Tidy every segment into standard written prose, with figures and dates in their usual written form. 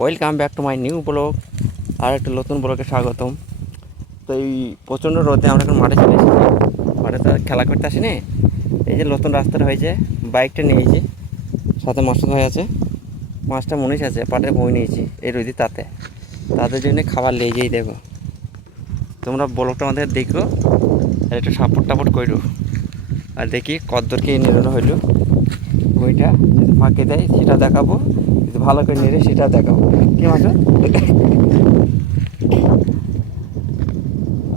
Welcome back to my new blog. আর একটা নতুন ব্লগে স্বাগতম। তো এই প্রচণ্ড রোদে আমরা এখন মাঠে চলে এসেছি। মাঠে তো খেলা করতে আসিনি। এই যে নতুন রাস্তাটা হয়েছে, বাইকটা নিয়েছি, সাথে মাস্টার ভাই আছে, মাছটা মনীষ আছে, পাটে বই নিয়েছি এই রোদি তাতে, তাদের জন্য খাবার নিয়ে যেই দেবো। তোমরা ব্লগটা আমাদের দেখো আর একটু সাপোর্ট টাপোর্ট করো, আর দেখি কদ্দরকে নিরানো হইলো। বইটা যদি ফাঁকে দেয় সেটা দেখাবো, যদি ভালো করে নেড়ে সেটা দেখাবো। কি মাছ?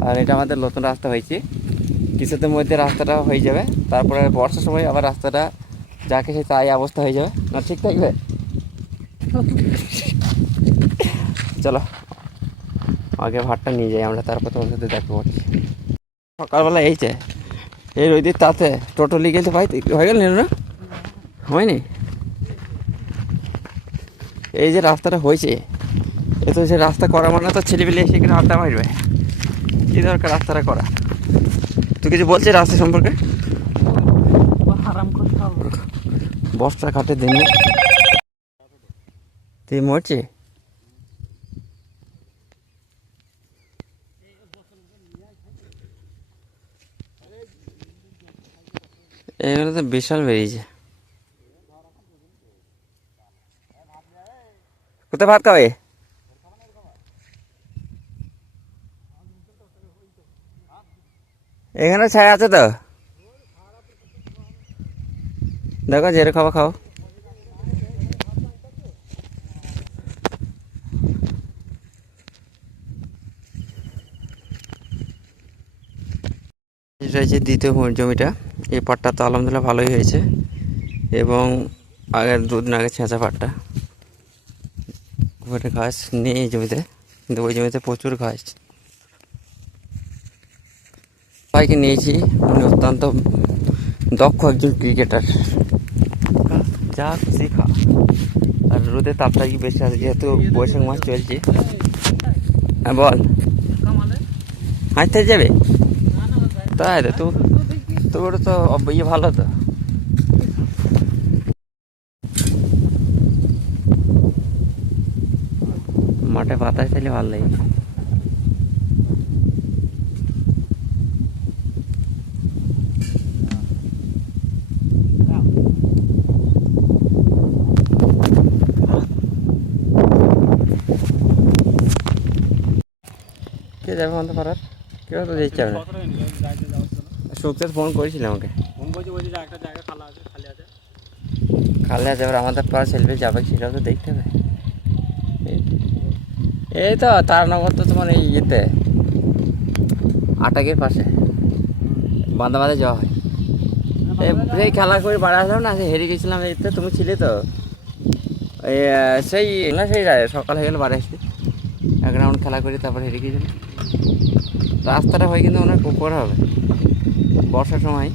আর এটা আমাদের নতুন রাস্তা হয়েছে, কিছুদিনের মধ্যে রাস্তাটা হয়ে যাবে। তারপরে বর্ষার সময় আবার রাস্তাটা যাকে সে তাই অবস্থা হয়ে যাবে, না ঠিক থাকবে? চলো আগে ভাতটা নিয়ে যাই আমরা, তারপর তোমার সাথে দেখা করছি। সকালবেলা এইছে এই রোদের তাতে টোটো লিগে তো ভাই হয়ে গেল না, হয়নি? এই যে রাস্তাটা হয়েছে, এ তো সে রাস্তা করা মানে তো ছেলেপেলে এসে কিনা আড্ডা মারবে। কী দরকার রাস্তাটা করা? তুই কিছু বলছিস রাস্তা সম্পর্কে? বর্ষা ঘাটে দিনে তুই মরছি। এগুলো তো বিশাল বেরিয়েছে। কোথায় ভাত খাবে? এখানে ছায়া আছে তো, দেখো জেরে খাওয়া খাও। এটা হচ্ছে দ্বিতীয় জমিটা। এই পাটটা তো আলহামদুলিল্লাহ ভালোই হয়েছে, এবং আগের দুদিন আগে ছেঁচা পাটটা। ওখানে ঘাস নেই এই জমিতে, কিন্তু ওই জমিতে প্রচুর ঘাস। ভাইকে নিয়েছি, উনি অত্যন্ত দক্ষ একজন ক্রিকেটার, যা খুশি খা। আর রোদে তাপটা কি বেশি আছে, যেহেতু বৈশাখ মাস চলছে। হ্যাঁ বল, হাঁটতে যাবে? তাই তো তোর তো ইয়ে ভালো তো। মাঠে বাতাস পেলে ভালো লাগে। কে যাবে আমাদের পাড়ার? কেউ তো যেতে চাবে না। সুখদেব ফোন করেছিল আমাকে, খালি আছে, এবার আমাদের পাড়া ছেলে যাবে সেটাও তো দেখতে হবে। এই তো তারানগর তো তোমার এই ইয়েতে আটাকের পাশে বাঁধা বাঁধে যাওয়া হয়। এই খেলা করে বাড়ি আসলাম না, সে হেরে গেছিলাম। এই তো তুমি ছিলে তো, এই সেই না সেই সকাল হয়ে গেলে বাড়ি আসতে, এক রাউন্ড খেলা করি তারপর হেরে গিয়েছিলাম। রাস্তাটা হয় কিন্তু অনেক উপর হবে বর্ষার সময়।